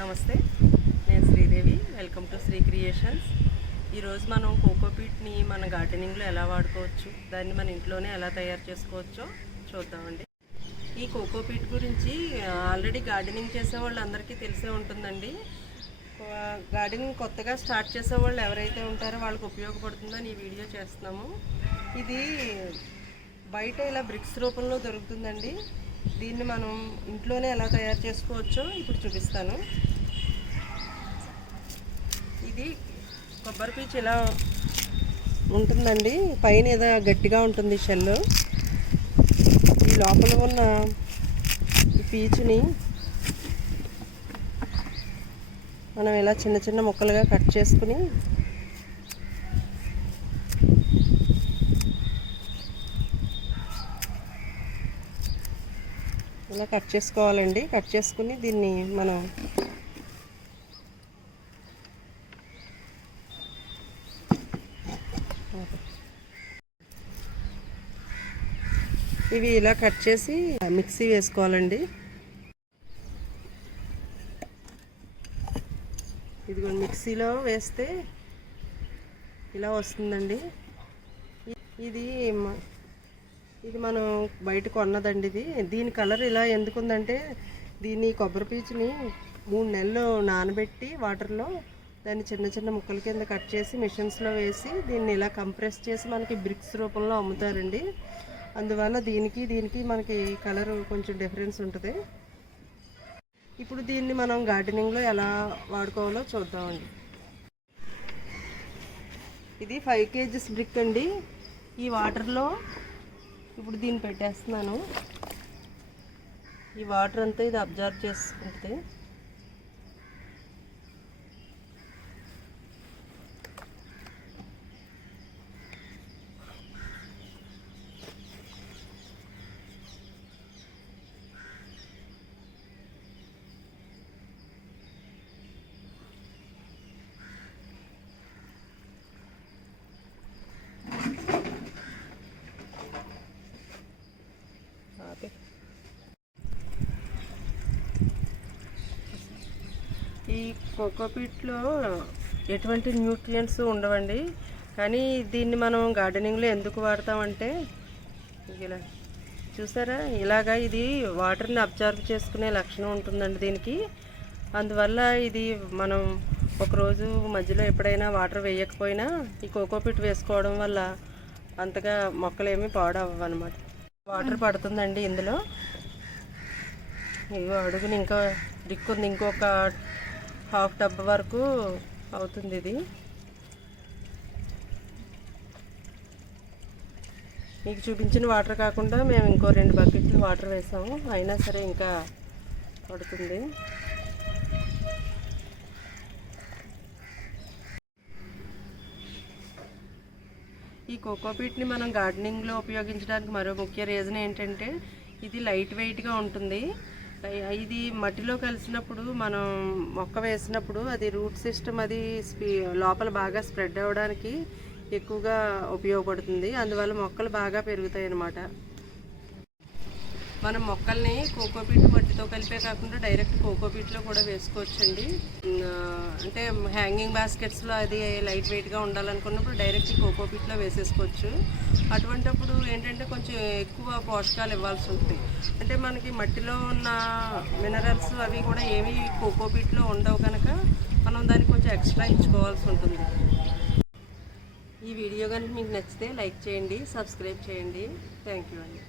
నమస్తే. నేను Sridevi. Welcome to Sri creations ఈరోజు మనం కోకోపీట్ని మన గార్డెనింగ్లో ఎలా వాడుకోవచ్చు దాన్ని మన ఇంట్లోనే ఎలా తయారు చేసుకోవచ్చో చూద్దామండి. ఈ కోకోపీట్ గురించి ఆల్రెడీ గార్డెనింగ్ చేసే వాళ్ళందరికీ తెలిసే ఉంటుందండి. గార్డెనింగ్ కొత్తగా స్టార్ట్ చేసే వాళ్ళు ఎవరైతే ఉంటారో వాళ్ళకి ఉపయోగపడుతుందని ఈ వీడియో చేస్తున్నాము. ఇది బయట ఇలా బ్రిక్స్ రూపంలో దొరుకుతుందండి. దీన్ని మనం ఇంట్లోనే ఎలా తయారు చేసుకోవచ్చో ఇప్పుడు చూపిస్తాను. ఇది. కొబ్బరి పీచు ఇలా ఉంటుందండి. పైన ఏదో గట్టిగా ఉంటుంది షెల్ ఈ లోపల ఉన్న ఈ పీచుని మనం ఇలా చిన్న చిన్న ముక్కలుగా కట్ చేసుకుని ఇలా కట్ చేసుకోవాలండి. కట్ చేసుకుని దీన్ని మనం ఇవి ఇలా కట్ చేసి మిక్సీ వేసుకోవాలండి. ఇదిగో మిక్సీలో వేస్తే ఇలా వస్తుందండి. ఇది ఇది మనం బయట కొన్నదండి ఇది. దీని కలర్ ఇలా ఎందుకుందంటే దీన్ని కొబ్బరి పీచుని మూడు నెలలు నానబెట్టి వాటర్లో దాన్ని చిన్న చిన్న ముక్కల కింద కట్ చేసి మిషన్స్లో వేసి దీన్ని ఇలా కంప్రెస్ చేసి మనకి బ్రిక్స్ రూపంలో అమ్ముతారండి. అందువల్ల దీనికి దీనికి మనకి కలర్ కొంచెం డిఫరెన్స్ ఉంటుంది. ఇప్పుడు దీన్ని మనం గార్డెనింగ్లో ఎలా వాడుకోవాలో చూద్దామండి. ఇది ఫైవ్ కేజీస్ బ్రిక్ అండి. ఈ వాటర్లో ఇప్పుడు దీన్ని పెట్టేస్తున్నాను. ఈ వాటర్ అంతా ఇది అబ్జర్వ్ చేసుకుంటుంది ఈ కోకోపీట్లో ఎటువంటి న్యూట్రియంట్స్ ఉండవండి. కానీ దీన్ని మనం గార్డెనింగ్లో ఎందుకు వాడతామంటే ఇలా చూసారా? ఇలాగా ఇది వాటర్ని అబ్జర్వ్ చేసుకునే లక్షణం ఉంటుందండి దీనికి. అందువల్ల ఇది మనం ఒకరోజు మధ్యలో ఎప్పుడైనా వాటర్ వేయకపోయినా ఈ కోకోపీట్ వేసుకోవడం వల్ల అంతగా మొక్కలేమి పాడవు అనమాట వాటర్ పడుతుందండి ఇందులో. ఇగో అడుగుని ఇంకా దిక్కుంది ఇంకొక హాఫ్ టబ్ వరకు అవుతుంది ఇది. మీకు చూపించిన వాటర్ కాకుండా మేము ఇంకో రెండు బకెట్లు వాటర్ వేసాము. అయినా సరే ఇంకా పడుతుంది. ఈ కోకోపీట్ని మనం గార్డెనింగ్లో ఉపయోగించడానికి మరో ముఖ్య రీజన్ ఏంటంటే ఇది లైట్ వెయిట్గా ఉంటుంది. ఇది మట్టిలో కలిసినప్పుడు మనం మొక్క వేసినప్పుడు అది రూట్ సిస్టమ్ అది స్పీ లోపల బాగా స్ప్రెడ్ అవ్వడానికి ఎక్కువగా ఉపయోగపడుతుంది. అందువల్ల మొక్కలు బాగా పెరుగుతాయి అన్నమాట మనం మొక్కల్ని కోకోపీట్ మట్టితో కలిపే కాకుండా డైరెక్ట్ కోకోపీట్లో కూడా వేసుకోవచ్చండి. అంటే హ్యాంగింగ్ బాస్కెట్స్లో అది లైట్ వెయిట్గా ఉండాలనుకున్నప్పుడు డైరెక్ట్ కోకోపీట్లో వేసేసుకోవచ్చు. అటువంటప్పుడు ఏంటంటే కొంచెం ఎక్కువ పోషకాలు ఇవ్వాల్సి ఉంటుంది. అంటే మనకి మట్టిలో ఉన్న మినరల్స్ అవి కూడా ఏవి కోకోపీట్లో ఉండవు కనుక మనం దానికి కొంచెం ఎక్స్ట్రా ఇచ్చుకోవాల్సి ఉంటుంది. ఈ వీడియో కనుక మీకు నచ్చితే లైక్ చేయండి సబ్స్క్రైబ్ చేయండి. థ్యాంక్ యూ అండి.